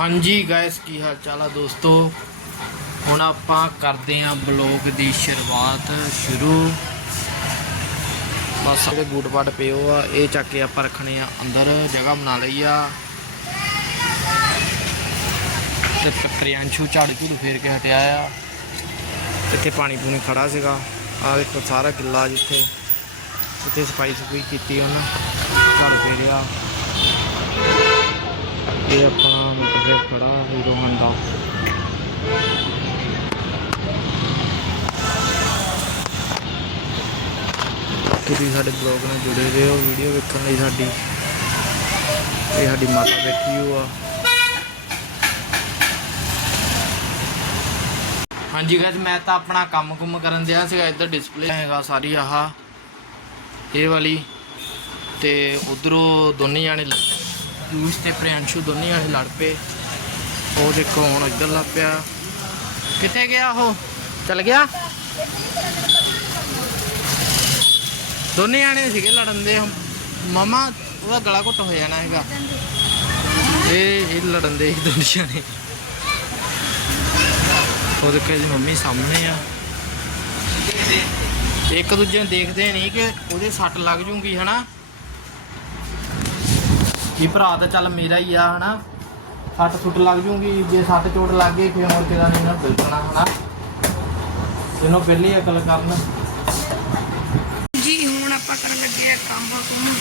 ਹਾਂਜੀ ਗਾਇਸ ਕੀ ਹਾਲ ਚਾਲ ਆ ਦੋਸਤੋ? ਹੁਣ ਆਪਾਂ ਕਰਦੇ ਆਂ ਬਲੌਗ ਦੀ ਸ਼ੁਰੂਆਤ ਸ਼ੁਰੂ। ਬਸ ਜਿਹੜੇ ਬੂਟ ਬਾਟ ਪਏ ਹੋ ਆ, ਇਹ ਚੱਕ ਕੇ ਆਪਾਂ ਰੱਖਣੇ ਆ ਅੰਦਰ, ਜਗ੍ਹਾ ਬਣਾ ਲਈ ਆ। ਤੇ ਪ- ਪ੍ਰਿਆੰਸ਼ੂ ਝਾੜੂ ਝੂੜੂ ਫੇਰ ਕੇ ਹਟਿਆ ਆ। ਇੱਥੇ ਪਾਣੀ ਪੂਣੀ ਖੜਾ ਸੀਗਾ। ਆ ਦੇਖੋ, ਸਾਰਾ ਗਿੱਲਾ ਜਿੱਥੇ। ਉੱਥੇ ਸਫ਼ਾਈ ਸਫ਼ਾਈ ਕੀਤੀ ਉਹਨਾਂ। ਝਾੜੂ ਫੇਰਿਆ ਇਹ ਆਪਣਾ ਮੋਟਰਸਾਈਕਲ ਖੜਾ ਹੀਰੋ ਹਾਂਡਾ ਤੁਸੀਂ ਸਾਡੇ ਬਲੌਗ ਨਾਲ ਜੁੜੇ ਰਹੋ, ਵੀਡੀਓ ਵੇਖਣ ਲਈ ਸਾਡੀ। ਇਹ ਸਾਡੀ ਮਾਤਾ ਬੈਠੀ ਹੋ ਆ। ਹਾਂਜੀ ਗਾਇਸ ਮੈਂ ਤਾਂ ਆਪਣਾ ਕੰਮ ਕੁਮ ਕਰਨ ਦਿਆ ਸੀਗਾ, ਇੱਧਰ ਡਿਸਪਲੇ ਹੈਗਾ ਸਾਰੀ ਆਹ, ਇਹ ਵਾਲੀ। ਤੇ ਉਧਰੋਂ ਦੋਨੇ ਜਾਣੇ ਲੂਸ ਤੇ ਪ੍ਰਿਆੰਸ਼ੂ ਦੋਨੇ ਜਾਣੇ ਲੜ ਪਏ। ਉਹ ਦੇਖੋ ਹੁਣ ਇੱਧਰ ਲੱਗ ਪਿਆ। ਕਿੱਥੇ ਗਿਆ ਉਹ? ਚਲ ਗਿਆ? ਦੋਨੇ ਜਾਣੇ ਸੀਗੇ ਲੜਨ ਦੇ। ਮਮਾ, ਉਹਦਾ ਗਲਾ ਘੁੱਟ ਹੋ ਜਾਣਾ ਹੈਗਾ। ਇਹ ਇਹ ਲੜਨ ਦੇ ਸੀ ਦੋਨੇ ਜਾਣੇ। ਉਹ ਦੇਖੋ ਇਹਦੀ ਮੰਮੀ ਸਾਹਮਣੇ ਆ। ਇੱਕ ਦੂਜੇ ਨੂੰ ਦੇਖਦੇ ਨਹੀਂ ਕਿ ਉਹਦੇ ਸੱਟ ਲੱਗ ਜੂਗੀ, ਹਨਾ? ਕੀ ਭਰਾ ਤਾਂ ਚੱਲ ਮੇਰਾ ਹੀ ਆ ਹਨਾ। ਸੱਟ ਸੁੱਟ ਲੱਗ ਜੂਗੀ ਜੇ ਸੱਟ ਚੋਟ ਲੱਗ ਗਈ ਫਿਰ ਹੋਰ ਕਿਹਦਾ ਨਹੀਂ ਨਾ ਬਿਲਕਣਾ ਹਨਾ। ਇਹਨੂੰ ਪਹਿਲੀ ਅਕਲ ਕਰਨ। ਜੀ ਹੁਣ ਆਪਾਂ ਕਰਨ ਲੱਗੇ ਆ ਕੰਮ ਕੰਮ।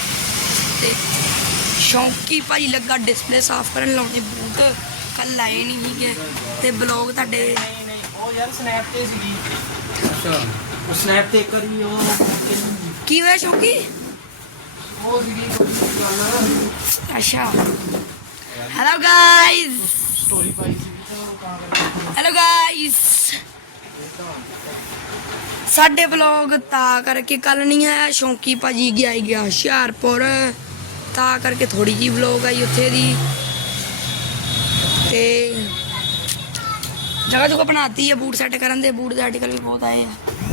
ਤੇ ਸ਼ੌਂਕੀ ਭਾਈ ਲੱਗਾ ਡਿਸਪਲੇ ਸਾਫ਼ ਕਰਨ ਲਾਉਣੇ ਬੂਟ। ਕੱਲ ਲਾਏ ਨਹੀਂ ਸੀਗੇ। ਤੇ ਬਲੌਗ ਤੁਹਾਡੇ ਨਹੀਂ ਨਹੀਂ ਉਹ ਯਾਰ ਸਨੈਪ ਤੇ ਸੀਗੀ। ਅੱਛਾ ਉਹ ਸਨੈਪ ਤੇ ਕਰੀ ਉਹ ਕੀ ਹੋਇਆ ਸ਼ੌਂਕੀ? ਅੱਛਾ। ਹੈਲੋ ਗਾਇਜ਼ ਹੈਲੋ ਗਾਇਜ਼ ਸਾਡੇ ਬਲੌਗ ਤਾਂ ਕਰਕੇ ਕੱਲ ਨਹੀਂ ਆਇਆ, ਸ਼ੌਂਕੀ ਭਾਜੀ ਗਿਆ ਹੀ ਗਿਆ ਹੁਸ਼ਿਆਰਪੁਰ। ਤਾਂ ਕਰਕੇ ਥੋੜੀ ਜੀ ਬਲੌਗ ਆਈ ਉੱਥੇ ਦੀ। ਤੇ ਜਗ੍ਹਾ ਜਗ੍ਹਾ ਬਣਾਤੀ ਹੈ ਬੂਟ ਸੈੱਟ ਕਰਨ ਦੇ, ਬੂਟ ਦੇ ਆਰਟੀਕਲ ਵੀ ਬਹੁਤ ਆਏ ਆ।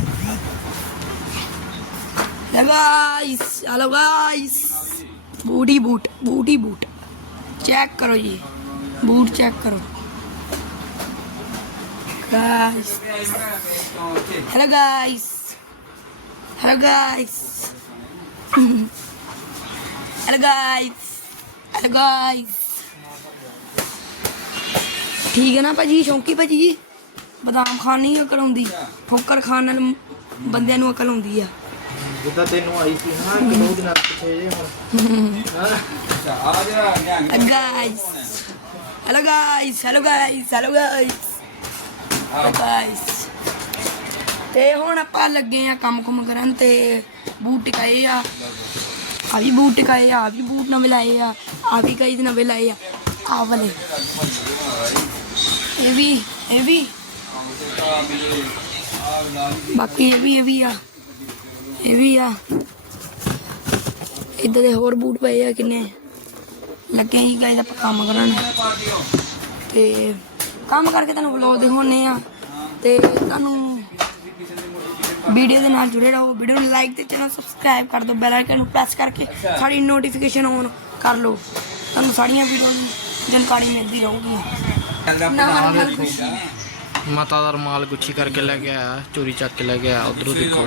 ਗਾਇਸ ਹੈਲੋ ਗਾਇਸ ਬੂਟੀ ਬੂਟ ਬੂਟੀ ਬੂਟ ਚੈੱਕ ਕਰੋ ਜੀ ਬੂਟ ਚੈੱਕ ਕਰੋ guys. Hello guys. Hello guys. Hello guys. Hello guys. ਠੀਕ ਹੈ ਨਾ ਭਾਜੀ ਸ਼ੌਂਕੀ ਭਾਜੀ ਜੀ ਬਦਾਮ ਖਾਣ ਨਹੀਂ ਅਕਲ ਆਉਂਦੀ ਠੋਕਰ ਖਾਣ ਨਾਲ ਬੰਦਿਆਂ ਨੂੰ ਅਕਲ ਆਉਂਦੀ ਆ ਜਿੱਦਾਂ ਤੈਨੂੰ ਆਈ ਸੀ ਨਾ ਇੱਕ ਦੋ ਦਿਨਾਂ ਪਿੱਛੇ ਜੇ ਹੁਣ ਹਾਂ guys. Hello guys. Hello guys. Hello guys. ਤੇ ਹੁਣ ਆਪਾਂ ਲੱਗੇ ਆ ਕੰਮ ਕੁਮ ਕਰਨ ਤੇ ਬੂਟ ਟਿਕਾਏ ਆ। ਆ ਵੀ ਬੂਟ ਟਿਕਾਏ ਆ ਵੀ ਬੂਟ ਨਵੇਂ ਲਾਏ ਆ ਆ ਵੀ ਕਈ ਨਵੇਂ ਲਾਏ ਆ। ਆ ਵਾਲੇ। ਇਹ ਵੀ ਇਹ ਵੀ। ਬਾਕੀ ਇਹ ਵੀ ਇਹ ਵੀ ਆ। ਇਹ ਵੀ ਆ। ਇਦਾਂ ਦੇ ਹੋਰ ਬੂਟ ਪਏ ਆ ਕਿੰਨੇ? ਲੱਗੇ ਹੀ ਗਾਇਸ ਆਪਾਂ ਕੰਮ ਕਰਨ। ਤੇ ਕੰਮ ਕਰਕੇ ਤੁਹਾਨੂੰ ਵਲੌਗ ਦਿਖਾਉਣੇ ਆ। ਤੇ ਤੁਹਾਨੂੰ ਵੀਡੀਓ ਦੇ ਨਾਲ ਜੁੜੇ ਰਹੋ। ਵੀਡੀਓ ਨੂੰ ਲਾਈਕ ਤੇ ਚੈਨਲ ਸਬਸਕ੍ਰਾਈਬ ਕਰ ਦਿਓ। ਬੈਲ ਆਈਕਨ ਨੂੰ ਪ੍ਰੈਸ ਕਰਕੇ ਸਾਡੀ ਨੋਟੀਫਿਕੇਸ਼ਨ ਔਨ ਕਰ ਲਓ। ਤੁਹਾਨੂੰ ਸਾਰੀਆਂ ਵੀਡੀਓ ਦੀ ਜਾਣਕਾਰੀ ਮਿਲਦੀ ਰਹੂਗੀ। ਨਾਲ ਨਾਲ ਖੁਸ਼ੀ। ਮਾਤਾ ਦਾ ਰਮਾਲ ਗੁੱਛੀ ਕਰਕੇ ਲੈ ਕੇ ਆਇਆ ਚੋਰੀ ਚੱਕ ਕੇ ਲੈ ਕੇ ਆਇਆ ਉਧਰੋਂ ਦੇਖੋ।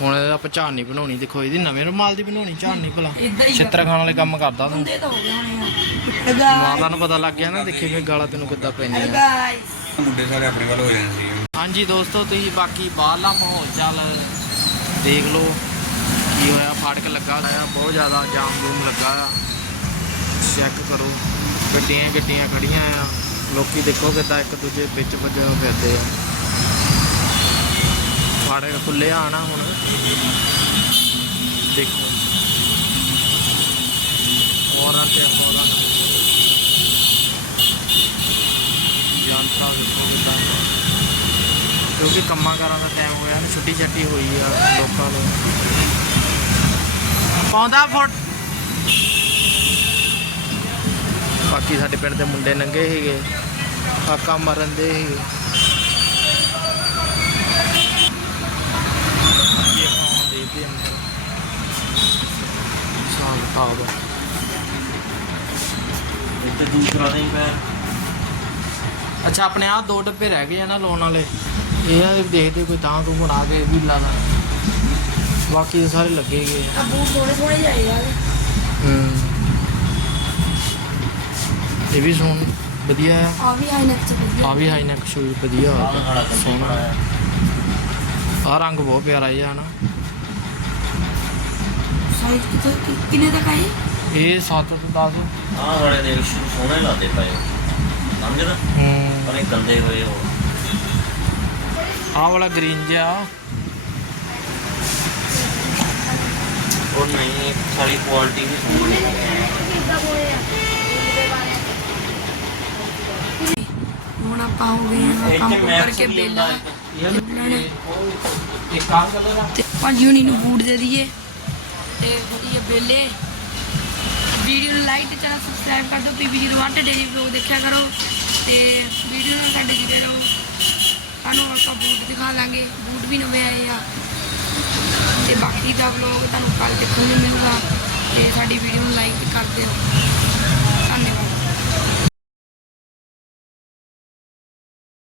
ਹੁਣ ਇਹਦਾ ਆਪਾਂ ਝਾੜ ਨਹੀਂ ਬਣਾਉਣੀ ਦੇਖੋ ਇਹਦੀ ਨਵੇਂ ਰਮਾਲ ਦੀ ਬਣਾਉਣੀ ਝਾੜ ਨਹੀਂ ਭਲਾ। ਛਿੱਤਰ ਖਾਣ ਵਾਲੇ ਕੰਮ ਕਰਦਾ ਤੂੰ। ਆ। ਮਾਤਾ ਨੂੰ ਪਤਾ ਲੱਗ ਗਿਆ ਨਾ ਦੇਖੀ ਫੇ ਗਾਲਾਂ ਤੈਨੂੰ ਕਿੱਦਾਂ ਪੈਂਦੀਆਂ। ਮੁੰਡੇ ਸਾਰੇ ਆਪਣੇ ਵੱਲ ਹੋ ਜਾਣੇ ਸੀ। ਹਾਂਜੀ ਦੋਸਤੋ ਤੁਸੀਂ ਬਾਕੀ ਬਾਹਰਲਾ ਮਾਹੌਲ ਚੱਲ ਦੇਖ ਲਓ ਕੀ ਹੋਇਆ ਫਾਟਕ ਲੱਗਾ ਹੋਇਆ ਬਹੁਤ ਜ਼ਿਆਦਾ ਜਾਮ ਜੂਮ ਲੱਗਾ ਆ। ਚੈੱਕ ਕਰੋ ਗੱਡੀਆਂ ਗੱਡੀਆਂ ਖੜੀਆਂ ਆ। ਲੋਕੀ ਦੇਖੋ ਕਿੱਦਾਂ ਇੱਕ ਦੂਜੇ ਵਿੱਚ ਵੱਜੇ ਫਿਰਦੇ ਆ। ਫਾਟਕ ਖੁੱਲਿਆ ਆਣਾ ਹੁਣ। ਦੇਖੋ। ਹੋਰਾਂ ਤੇ ਹੋਰਾਂ ਜਨਤਾ ਦੇਖੋ ਕਿੱਦਾਂ। ਕਿਉਂਕਿ ਕੰਮਾਂ ਕਾਰਾਂ ਦਾ ਟਾਈਮ ਹੋਇਆ ਨਾ, ਛੁੱਟੀ ਛੱਟੀ ਹੋਈ ਆ ਲੋਕਾਂ ਨੂੰ। ਪਾਉਂਦਾ ਫੁੱਟ। ਬਾਕੀ ਸਾਡੇ ਪਿੰਡ ਦੇ ਮੁੰਡੇ ਨੰਗੇ ਸੀਗੇ ਕਾਕਾ ਮਰਨ ਦੇ ਸੀਗੇ। ਇੱਥੇ ਦੂਸਰਾ ਨਹੀਂ ਅੱਛਾ ਆਪਣੇ ਆ ਦੋ ਡੱਬੇ ਰਹਿ ਗਏ ਆ ਨਾ ਲੋਨ ਵਾਲੇ। ਇਹ ਆ ਦੇਖਦੇ ਕੋਈ ਤਾਂ ਤੂੰ ਬਣਾ ਕੇ ਵੀ ਲਾਣਾ ਬਾਕੀ ਸਾਰੇ ਲੱਗੇ ਗਏ ਆ। ਬੂਟ ਸੋਹਣੇ ਸੋਹਣੇ ਜਾਏ ਯਾਰ ਹੂੰ। ਇਹ ਵੀ ਸੋਹਣ ਵਧੀਆ ਆ ਆ ਵੀ ਹਾਈ ਨੈਕ ਚ ਵਧੀਆ। ਆ ਵੀ ਹਾਈ ਨੈਕ ਸ਼ੂਜ਼ ਵਧੀਆ ਆ ਸੋਹਣਾ ਆ ਰੰਗ ਬਹੁਤ ਪਿਆਰਾ ਜਿਹਾ ਨਾ ਸਾਈਜ਼ ਕਿਤੋਂ ਕਿੰਨੇ ਤੱਕ ਆਏ ਇਹ? 7 ਤੋਂ 10 ਆਹ ਵਾਲੇ ਦੇ ਸ਼ੂ ਸੋਹਣੇ ਲੱਗਦੇ ਪਏ ਸਮਝ ਨਾ? ਹੂੰ। ਪਰ ਇਹ ਗੰਦੇ ਹੋਏ ਹੋ ਆਹ ਵਾਲਾ ਗ੍ਰੀਨ ਜਿਹਾ। ਉਹ ਨਹੀਂ ਸਾਰੀ ਕੁਆਲਿਟੀ ਨਹੀਂ ਸੋਹਣੀ ਹੁਣ ਆਪਾਂ ਹੋ ਗਏ ਕੰਮ ਕੁਮ ਕਰਕੇ ਬੇਲਾ ਕਾਰ ਤੇ ਭਾਜੀ ਹੁਣੀ ਨੂੰ ਬੂਟ ਦੇ ਦਈਏ। ਤੇ ਬੇਲੇ ਵੀਡੀਓ ਨੂੰ ਲਾਈਕ ਤੇ ਚੈਨਲ ਸਬਸਕ੍ਰਾਈਬ ਕਰ ਦਿਓ ਪੀਪੀ01 ਡੇਲੀ ਵਲੌਗ ਦੇਖਿਆ ਕਰੋ। ਤੇ ਵੀਡੀਓ ਨਾਲ ਸਾਡੇ ਰਹੋ ਤੁਹਾਨੂੰ ਆਪਾਂ ਬੂਟ ਦਿਖਾ ਲਾਂਗੇ ਬੂਟ ਵੀ ਨਵੇਂ ਆਏ ਆ। ਤੇ ਬਾਕੀ ਦਾ ਵਲੌਗ ਤੁਹਾਨੂੰ ਕੱਲ ਦੇਖਣ ਨੂੰ ਮਿਲੂਗਾ। ਤੇ ਸਾਡੀ ਵੀਡੀਓ ਨੂੰ ਲਾਈਕ ਕਰ ਦਿਓ।